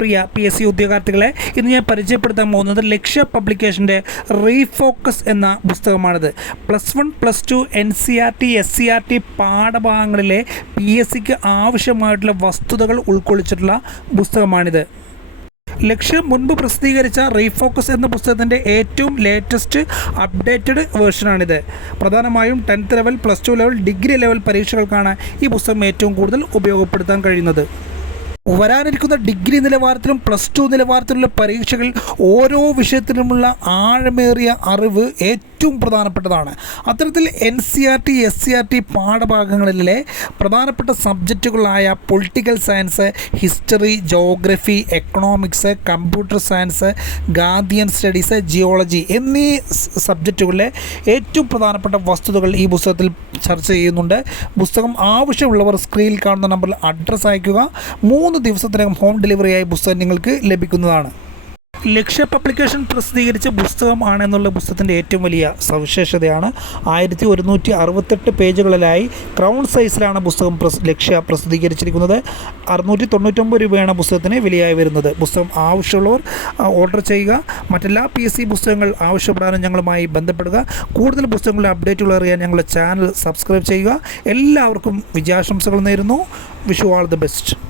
പ്രിയ PSC ഉദ്യോഗാർത്ഥികളെ, ഇന്ന് ഞാൻ പരിചയപ്പെടുത്താൻ പോകുന്നത് ലക്ഷ്യ പബ്ലിക്കേഷൻ്റെ റീഫോക്കസ് എന്ന പുസ്തകമാണിത്. +1 +2 NCERT SCERT പാഠഭാഗങ്ങളിലെ PSCക്ക് ആവശ്യമായിട്ടുള്ള വസ്തുതകൾ ഉൾക്കൊള്ളിച്ചിട്ടുള്ള പുസ്തകമാണിത്. ലക്ഷ്യം മുൻപ് പ്രസിദ്ധീകരിച്ച റീഫോക്കസ് എന്ന പുസ്തകത്തിൻ്റെ ഏറ്റവും ലേറ്റസ്റ്റ് അപ്ഡേറ്റഡ് വേർഷനാണിത്. പ്രധാനമായും 10th level, +2 level, degree level പരീക്ഷകൾക്കാണ് ഈ പുസ്തകം ഏറ്റവും കൂടുതൽ ഉപയോഗപ്പെടുത്താൻ കഴിയുന്നത്. വരാനിരിക്കുന്ന ഡിഗ്രി നിലവാരത്തിലും +2 നിലവാരത്തിലുള്ള പരീക്ഷകൾ ഓരോ വിഷയത്തിലുമുള്ള ആഴമേറിയ അറിവ് ഏറ്റവും പ്രധാനപ്പെട്ടതാണ്. അത്തരത്തിൽ NCERT SCERT പാഠഭാഗങ്ങളിലെ പ്രധാനപ്പെട്ട സബ്ജക്റ്റുകളായ political science, history, geography, economics, computer science, Gandhian studies, geology എന്നീ സബ്ജക്റ്റുകളിലെ ഏറ്റവും പ്രധാനപ്പെട്ട വസ്തുതകൾ ഈ പുസ്തകത്തിൽ ചർച്ച ചെയ്യുന്നുണ്ട്. പുസ്തകം ആവശ്യമുള്ളവർ സ്ക്രീനിൽ കാണുന്ന നമ്പറിൽ അഡ്രസ്സ് അയയ്ക്കുക. 3 ദിവസത്തിനകം ഹോം ഡെലിവറിയായി പുസ്തകം നിങ്ങൾക്ക് ലഭിക്കുന്നതാണ്. ലക്ഷ്യ പബ്ലിക്കേഷൻ പ്രസിദ്ധീകരിച്ച പുസ്തകം ആണെന്നുള്ള പുസ്തകത്തിൻ്റെ ഏറ്റവും വലിയ സവിശേഷതയാണ് 1168 പേജുകളിലായി ക്രൗൺ സൈസിലാണ് പുസ്തകം ലക്ഷ്യ പ്രസിദ്ധീകരിച്ചിരിക്കുന്നത്. 699 രൂപയാണ് പുസ്തകത്തിന് വിലയായി വരുന്നത്. പുസ്തകം ആവശ്യമുള്ളവർ ഓർഡർ ചെയ്യുക. മറ്റെല്ലാ PSC പുസ്തകങ്ങൾ ആവശ്യപ്പെടാനും ഞങ്ങളുമായി ബന്ധപ്പെടുക. കൂടുതൽ പുസ്തകങ്ങളുടെ അപ്ഡേറ്റുകൾ അറിയാൻ ഞങ്ങളുടെ ചാനൽ സബ്സ്ക്രൈബ് ചെയ്യുക. എല്ലാവർക്കും വിജയാശംസകൾ നേരുന്നു. Wish you all the best.